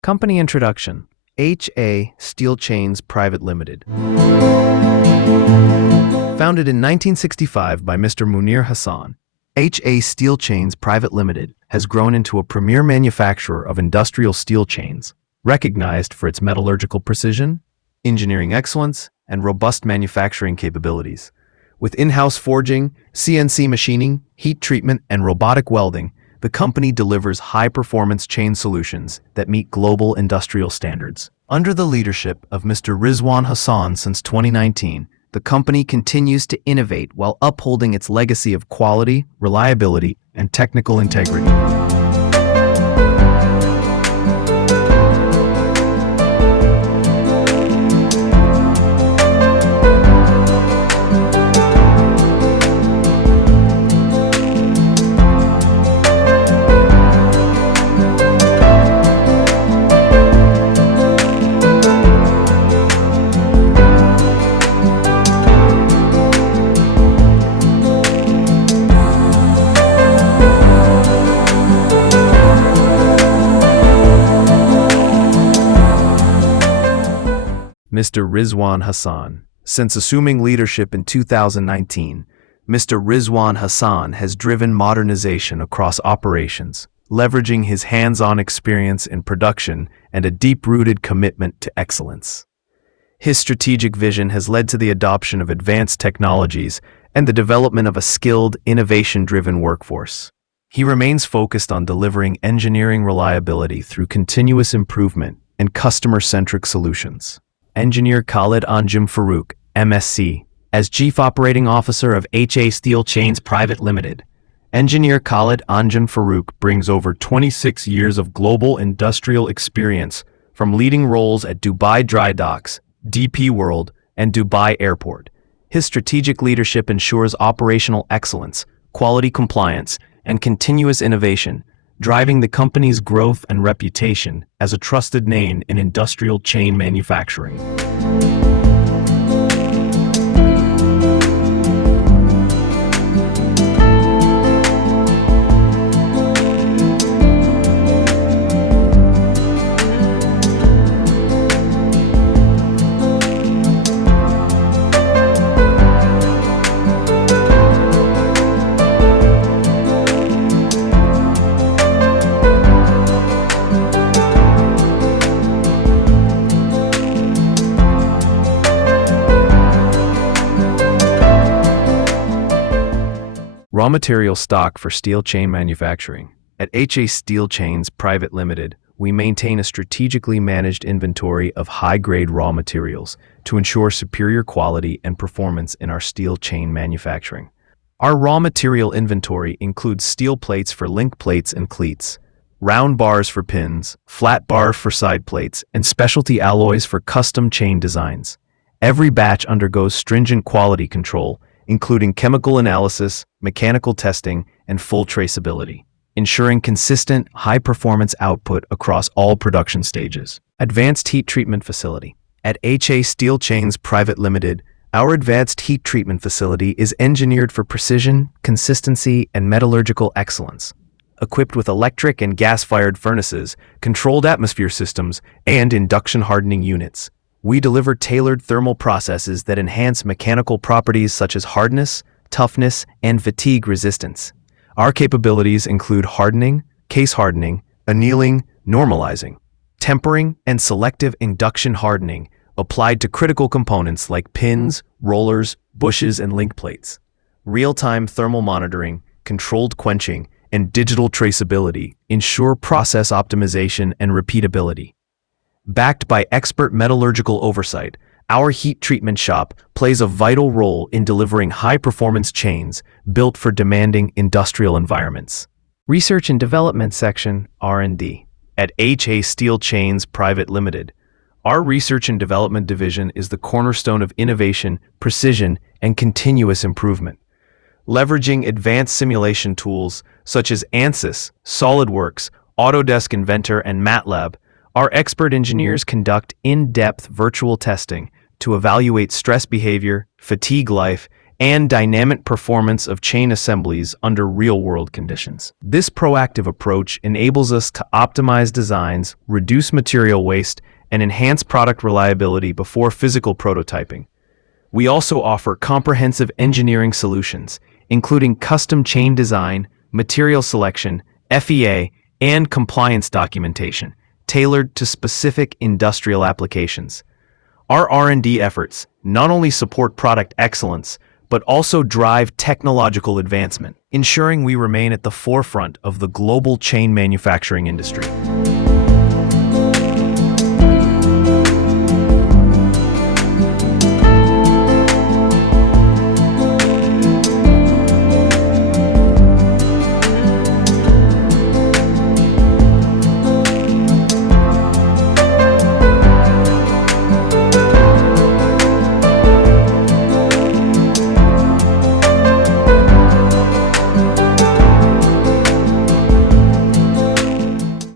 Company introduction. H.A Steel Chains Pvt. Founded in 1965 by Mr. Munir Hassan, H.A Steel Chains Pvt. Has grown into a premier manufacturer of industrial steel chains, recognized for its metallurgical precision, engineering excellence, and robust manufacturing capabilities. With in-house forging, CNC machining, heat treatment, and robotic welding, the company delivers high-performance chain solutions that meet global industrial standards. Under the leadership of Mr. Rizwan Hassan since 2019, the company continues to innovate while upholding its legacy of quality, reliability, and technical integrity. Mr. Rizwan Hassan. Since assuming leadership in 2019, Mr. Rizwan Hassan has driven modernization across operations, leveraging his hands-on experience in production and a deep-rooted commitment to excellence. His strategic vision has led to the adoption of advanced technologies and the development of a skilled, innovation-driven workforce. He remains focused on delivering engineering reliability through continuous improvement and customer-centric solutions. Engineer Khalid Anjum Farouk, MSc, as Chief Operating Officer of H.A Steel Chains Pvt. Engineer Khalid Anjum Farouk brings over 26 years of global industrial experience from leading roles at Dubai Dry Docks, DP World, and Dubai Airport. His strategic leadership ensures operational excellence, quality compliance, and continuous innovation, driving the company's growth and reputation as a trusted name in industrial chain manufacturing. Raw material stock for steel chain manufacturing. At H.A Steel Chains Pvt. We maintain a strategically managed inventory of high-grade raw materials to ensure superior quality and performance in our steel chain manufacturing. Our raw material inventory includes steel plates for link plates and cleats, round bars for pins, flat bar for side plates, and specialty alloys for custom chain designs. Every batch undergoes stringent quality control, including chemical analysis, mechanical testing, and full traceability, ensuring consistent, high-performance output across all production stages. Advanced Heat Treatment Facility. At H.A Steel Chains Pvt., our advanced heat treatment facility is engineered for precision, consistency, and metallurgical excellence. Equipped with electric and gas-fired furnaces, controlled atmosphere systems, and induction hardening units, we deliver tailored thermal processes that enhance mechanical properties such as hardness, toughness, and fatigue resistance. Our capabilities include hardening, case hardening, annealing, normalizing, tempering, and selective induction hardening applied to critical components like pins, rollers, bushes, and link plates. Real-time thermal monitoring, controlled quenching, and digital traceability ensure process optimization and repeatability. Backed by expert metallurgical oversight, our heat treatment shop plays a vital role in delivering high-performance chains built for demanding industrial environments. Research and Development Section, R&D. At H.A Steel Chains Pvt., our Research and Development Division is the cornerstone of innovation, precision, and continuous improvement. Leveraging advanced simulation tools such as ANSYS, SolidWorks, Autodesk Inventor, and MATLAB, our expert engineers conduct in-depth virtual testing to evaluate stress behavior, fatigue life, and dynamic performance of chain assemblies under real-world conditions. This proactive approach enables us to optimize designs, reduce material waste, and enhance product reliability before physical prototyping. We also offer comprehensive engineering solutions, including custom chain design, material selection, FEA, and compliance documentation, tailored to specific industrial applications. Our R&D efforts not only support product excellence, but also drive technological advancement, ensuring we remain at the forefront of the global chain manufacturing industry.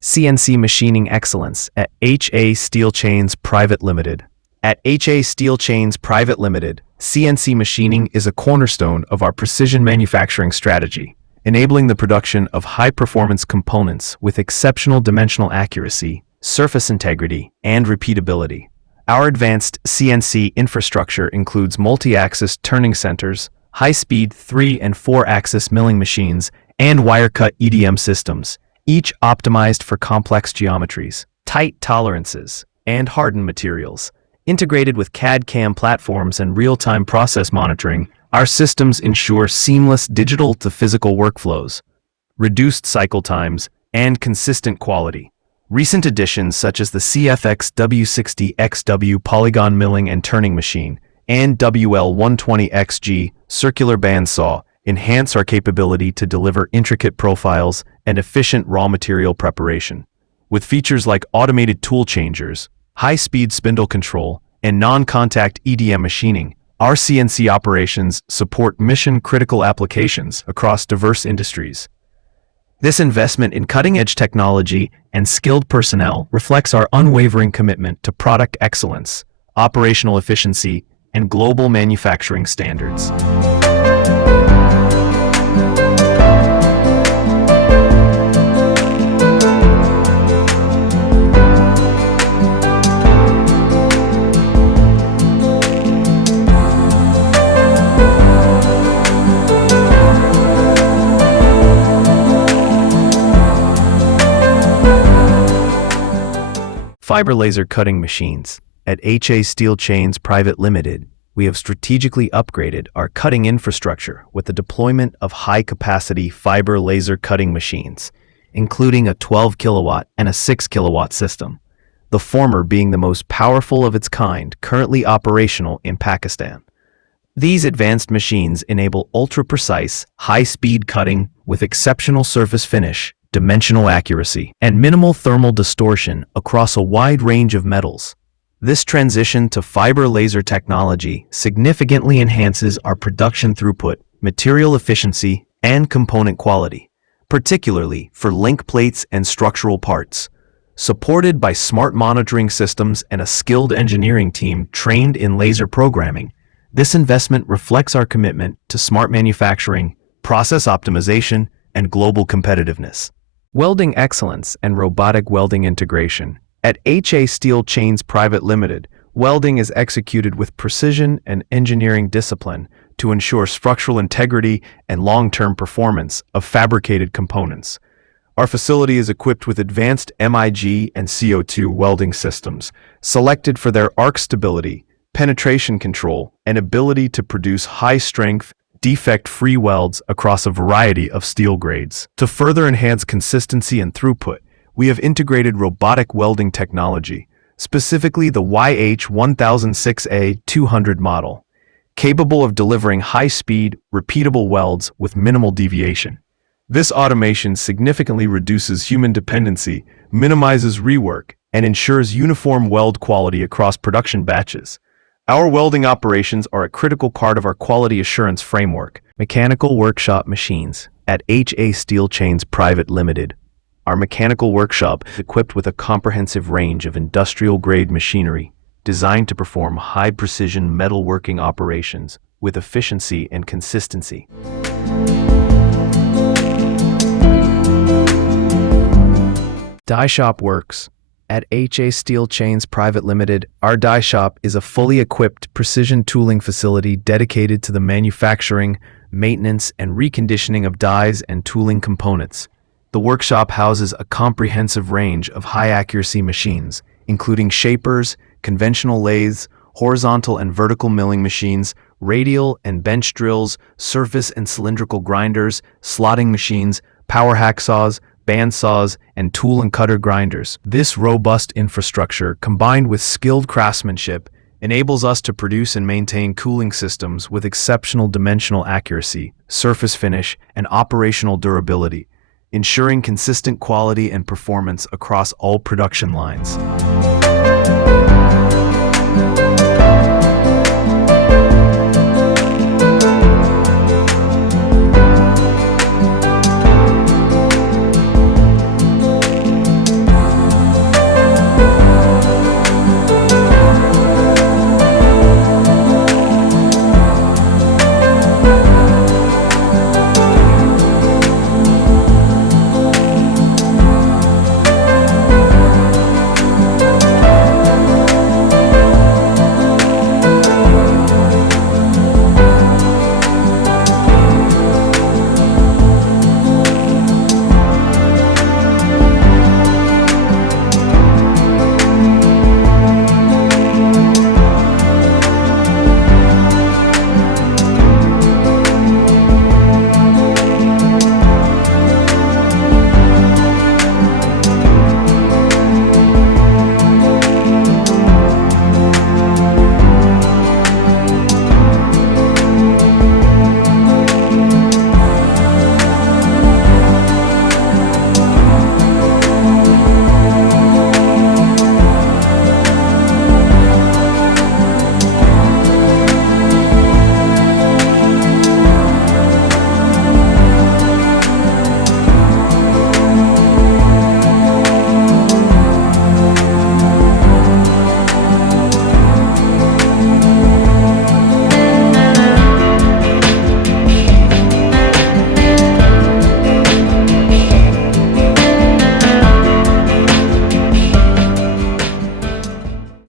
CNC machining excellence at H.A Steel Chains Pvt. At H.A Steel Chains Pvt., CNC machining is a cornerstone of our precision manufacturing strategy, enabling the production of high-performance components with exceptional dimensional accuracy, surface integrity, and repeatability. Our advanced CNC infrastructure includes multi-axis turning centers, high-speed 3- and 4-axis milling machines, and wire-cut EDM systems, each optimized for complex geometries, tight tolerances, and hardened materials. Integrated with CAD/CAM platforms and real-time process monitoring, our systems ensure seamless digital-to-physical workflows, reduced cycle times, and consistent quality. Recent additions such as the CFX W60XW polygon milling and turning machine and WL120XG circular bandsaw enhance our capability to deliver intricate profiles and efficient raw material preparation. With features like automated tool changers, high-speed spindle control, and non-contact EDM machining, our CNC operations support mission-critical applications across diverse industries. This investment in cutting-edge technology and skilled personnel reflects our unwavering commitment to product excellence, operational efficiency, and global manufacturing standards. Fiber laser cutting machines. At H.A Steel Chains Pvt., we have strategically upgraded our cutting infrastructure with the deployment of high-capacity fiber laser cutting machines, including a 12 kilowatt and a 6 kilowatt system, the former being the most powerful of its kind currently operational in Pakistan. These advanced machines enable ultra-precise, high-speed cutting with exceptional surface finish, dimensional accuracy, and minimal thermal distortion across a wide range of metals. This transition to fiber laser technology significantly enhances our production throughput, material efficiency, and component quality, particularly for link plates and structural parts. Supported by smart monitoring systems and a skilled engineering team trained in laser programming, this investment reflects our commitment to smart manufacturing, process optimization, and global competitiveness. Welding excellence and robotic welding integration. At H.A Steel Chains Pvt., welding is executed with precision and engineering discipline to ensure structural integrity and long-term performance of fabricated components. Our facility is equipped with advanced MIG and CO2 welding systems, selected for their arc stability, penetration control, and ability to produce high-strength, defect-free welds across a variety of steel grades. To further enhance consistency and throughput, we have integrated robotic welding technology, specifically the YH1006A200 model, capable of delivering high-speed, repeatable welds with minimal deviation. This automation significantly reduces human dependency, minimizes rework, and ensures uniform weld quality across production batches. Our welding operations are a critical part of our quality assurance framework. Mechanical workshop machines. At H.A Steel Chains Pvt., our mechanical workshop is equipped with a comprehensive range of industrial-grade machinery designed to perform high-precision metalworking operations with efficiency and consistency. Die Shop Works. At H.A Steel Chains Pvt, our die shop is a fully equipped precision tooling facility dedicated to the manufacturing, maintenance, and reconditioning of dies and tooling components. The workshop houses a comprehensive range of high-accuracy machines, including shapers, conventional lathes, horizontal and vertical milling machines, radial and bench drills, surface and cylindrical grinders, slotting machines, power hacksaws, bandsaws, and tool and cutter grinders. This robust infrastructure, combined with skilled craftsmanship, enables us to produce and maintain cooling systems with exceptional dimensional accuracy, surface finish, and operational durability, ensuring consistent quality and performance across all production lines.